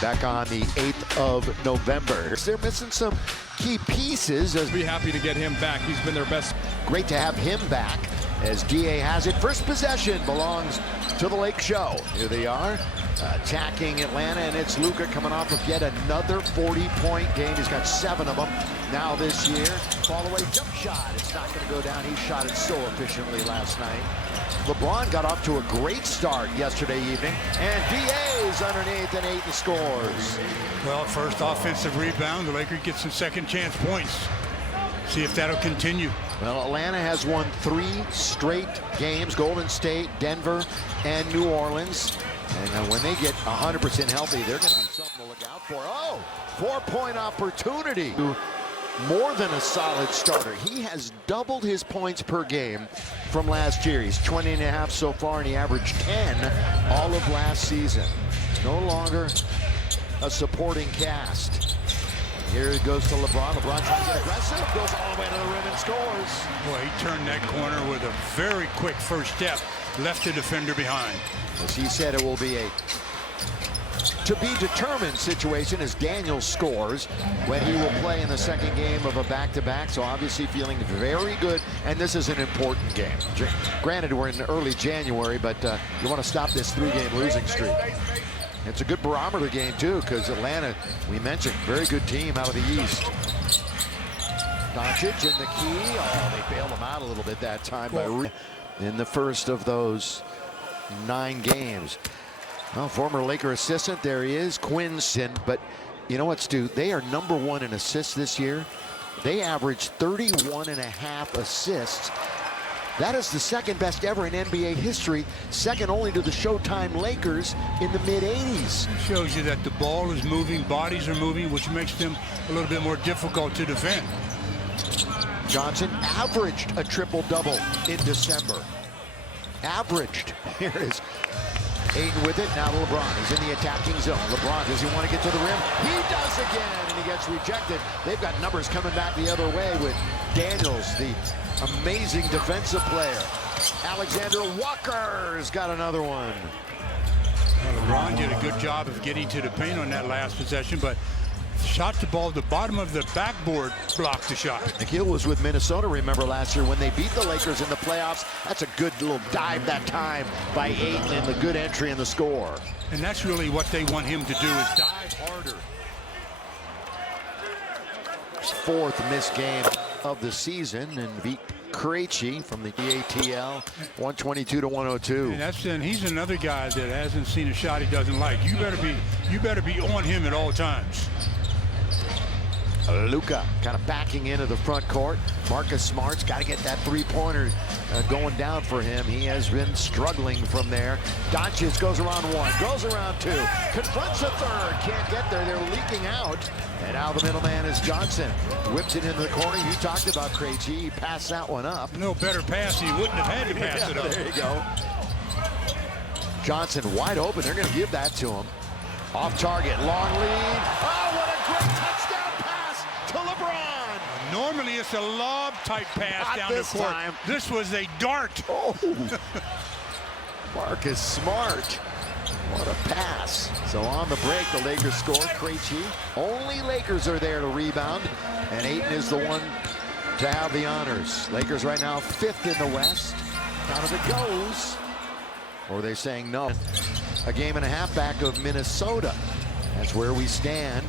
Back on the 8th of November. They're missing some key pieces. Be happy to get him back. He's been their best. Great to have him back as DA has it. First possession belongs to the Lake Show. Here they are attacking Atlanta, and it's Luka coming off of yet another 40-point game. He's got 7 of them now this year. Fall away jump shot. It's not going to go down. He shot it so efficiently last night. LeBron got off to a great start yesterday evening, and DA's underneath and Ayton scores. Well, first offensive rebound, the Lakers get some second chance points. See if that'll continue. Well, Atlanta has won 3 straight games, Golden State, Denver, and New Orleans. And when they get 100% healthy, they're going to be something to look out for. Oh, 4-point opportunity. More than a solid starter. He has doubled his points per game from last year. He's 20.5 so far, and he averaged 10 all of last season. No longer a supporting cast. Here it goes to LeBron. LeBron trying to get aggressive, goes all the way to the rim and scores. Boy, he turned that corner with a very quick first step, left the defender behind. As he said, it will be a to-be-determined situation as Daniel scores when he will play in the second game of a back-to-back. So obviously feeling very good, and this is an important game. Granted, we're in early January, but you want to stop this 3-game losing streak. It's a good barometer game, too, because Atlanta, we mentioned, very good team out of the East. Doncic in the key. Oh, they bailed him out a little bit that time by in the first of those 9 games. Well, former Laker assistant, there he is, Quinson. But you know what, Stu? They are #1 in assists this year. They average 31.5 assists. That is the second best ever in NBA history, second only to the Showtime Lakers in the mid-'80s. It shows you that the ball is moving, bodies are moving, which makes them a little bit more difficult to defend. Johnson averaged a triple-double in December. Averaged. Here is Ayton with it, now to LeBron. He's in the attacking zone. LeBron, does he want to get to the rim? He does again, and he gets rejected. They've got numbers coming back the other way with Daniels, the amazing defensive player. Alexander Walker's got another one. Well, LeBron did a good job of getting to the paint on that last possession, but shot the ball, the bottom of the backboard blocked the shot. McHale was with Minnesota, remember, last year when they beat the Lakers in the playoffs. That's a good little dive that time by Ayton and the good entry in the score. And that's really what they want him to do, is dive harder. 4th missed game of the season, and beat Krejci from the ATL 122-102. And he's another guy that hasn't seen a shot he doesn't like. You better be on him at all times. Luka kind of backing into the front court. Marcus Smart's got to get that 3-pointer going down for him. He has been struggling from there. Doncic goes around 1, goes around 2, confronts a 3rd, can't get there. They're leaking out. And now the middleman is Johnson. Whips it into the corner. You talked about Krejci. He passed that one up. No better pass. He wouldn't have had to pass it up. There you go. Johnson wide open. They're going to give that to him. Off target. Long lead. Oh, what a great touchdown pass to LeBron. Normally it's a lob-type pass Not down the court. time. This was a dart. Oh. Marcus Smart. What a pass. So on the break, the Lakers score. Krejci. Only Lakers are there to rebound. And Ayton is the one to have the honors. Lakers right now 5th in the West. Down as it goes. Or are they saying no? A game and a half back of Minnesota. That's where we stand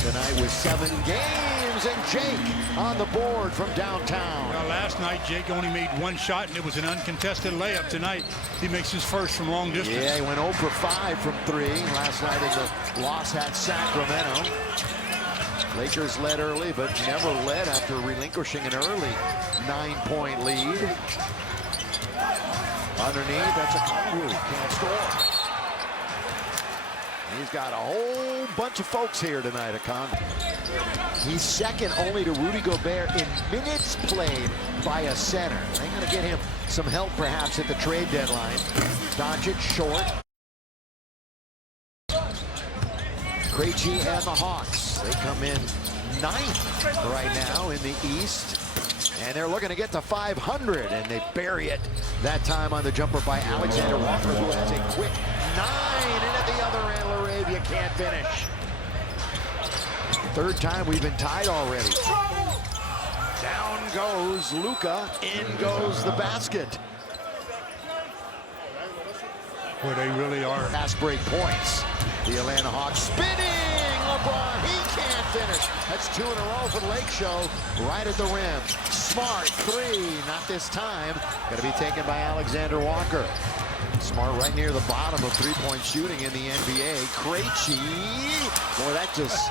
tonight with 7 games, and Jake on the board from downtown. Well, last night Jake only made 1 shot, and it was an uncontested layup. Tonight he makes his first from long distance. Yeah, he went 0 for 5 from 3 last night in the loss at Sacramento. Lakers led early, but never led after relinquishing an early 9-point lead. Underneath, that's a Conway. Can't score. He's got a whole bunch of folks here tonight, Akon. He's second only to Rudy Gobert in minutes played by a center. They're going to get him some help perhaps at the trade deadline. Doncic short. Krejci and the Hawks. They come in 9th right now in the East. And they're looking to get to 500, and they bury it that time on the jumper by Alexander Walker, who has a quick 9 in at the other end. LaRavia Luka can't finish. Third time we've been tied already. Down goes Luka, in goes the basket. Well, they really are. Fast break points. The Atlanta Hawks spinning. LeBron, he can't finish. That's 2 in a row for Lake Show. Right at the rim. Smart three. Not this time. Going to be taken by Alexander Walker. Smart right near the bottom of three-point shooting in the NBA. Krejci. Boy, that just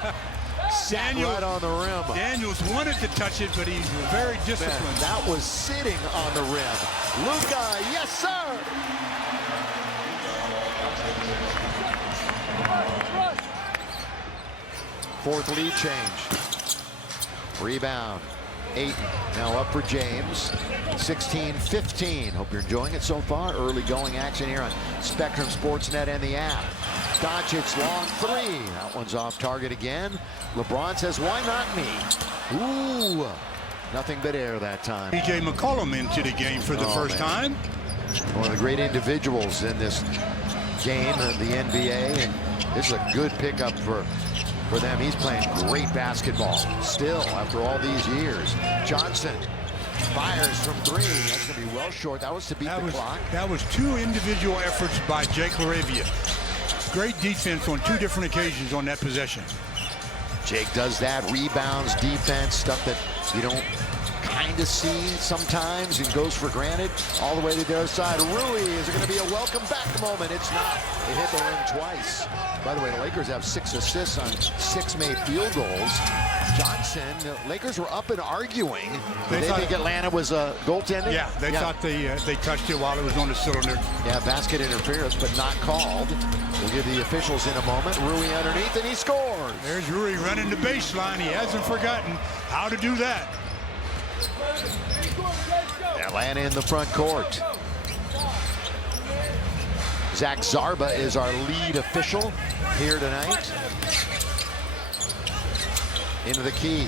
sat right on the rim. Daniels wanted to touch it, but he's very disciplined. Man, that was sitting on the rim. Luka, yes, sir. Fourth lead change. Rebound. Ayton now up for James. 16-15. Hope you're enjoying it so far. Early going action here on Spectrum Sportsnet and the app. Doncic long three. That one's off target again. LeBron says, why not me? Ooh, nothing but air that time. P.J. McCollum into the game for the first time. One of the great individuals in this game of the NBA. And this is a good pickup for them. He's playing great basketball still after all these years. Johnson fires from three. That's going to be well short. That was to beat the clock. That was 2 individual efforts by Jake Laravia. Great defense on 2 different occasions on that possession. Jake does that. Rebounds, defense, stuff that you don't kind of see sometimes and goes for granted. All the way to the other side. Rui, is it going to be a welcome back moment? It's not. They hit the rim twice. By the way, the Lakers have 6 assists on 6 made field goals. Johnson, the Lakers were up and arguing. They think Atlanta was goaltending? Yeah, they thought they touched it while it was on the cylinder. Yeah, basket interference, but not called. We'll give the officials in a moment. Rui underneath, and he scores. There's Rui running the baseline. He hasn't forgotten how to do that. Atlanta in the front court. Zach Zarba is our lead official here tonight. Into the key.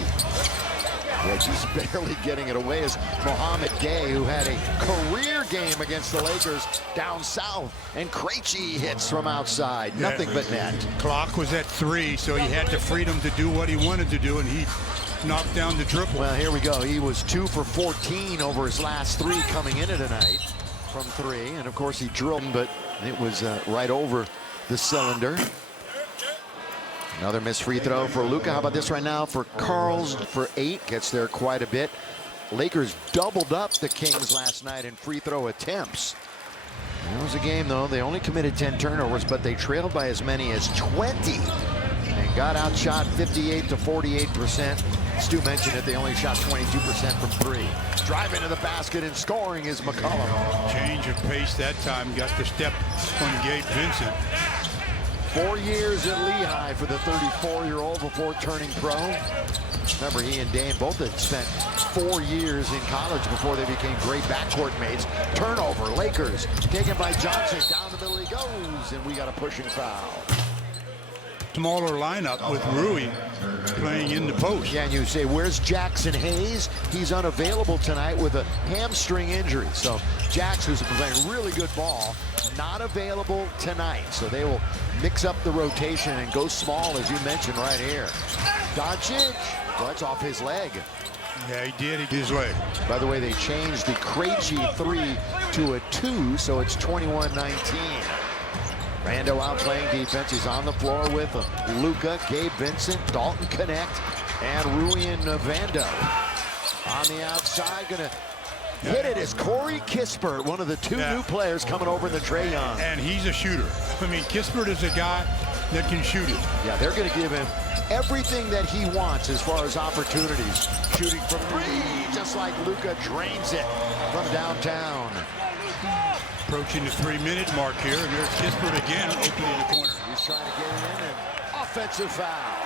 Yeah, he's barely getting it away is Mohamed Gay, who had a career game against the Lakers down south. And Krejci hits from outside. Nothing but net. Clock was at 3, so he had the freedom to do what he wanted to do, and he knocked down the triple. Well, here we go. He was 2 for 14 over his last 3 coming into tonight from 3. And, of course, he drilled, but it was right over the cylinder. Another missed free throw for Luka. How about this right now for Carls for 8? Gets there quite a bit. Lakers doubled up the Kings last night in free throw attempts. It was a game, though. They only committed 10 turnovers, but they trailed by as many as 20 and got outshot 58 to 48%. Stu mentioned it. They only shot 22% from 3. Driving to the basket and scoring is McCollum. Change of pace that time. Got the step on Gabe Vincent. 4 years at Lehigh for the 34-year-old before turning pro. Remember, he and Dame both had spent 4 years in college before they became great backcourt mates. Turnover, Lakers, taken by Johnson. Down the middle he goes, and we got a pushing foul. Smaller lineup with Rui playing in the post. Yeah, and you say, where's Jackson Hayes? He's unavailable tonight with a hamstring injury. So Jackson, who's playing really good ball, not available tonight. So they will mix up the rotation and go small, as you mentioned right here. Doncic, well, that's off his leg. Yeah, he did. He did his leg. By the way, they changed the Krejci 3 to a 2, so it's 21-19. Rando out playing defense. He's on the floor with Luka, Gabe Vincent, Dalton Connect, and Rui Vando. On the outside, gonna hit it is Corey Kispert, one of the 2 new players coming over in the Trae Young. And he's a shooter. I mean, Kispert is a guy that can shoot it. Yeah, they're going to give him everything that he wants as far as opportunities. Shooting from 3, just like Luka drains it from downtown. Approaching the 3-minute mark here, and there's Kispert again opening the corner. He's trying to get it in, and offensive foul.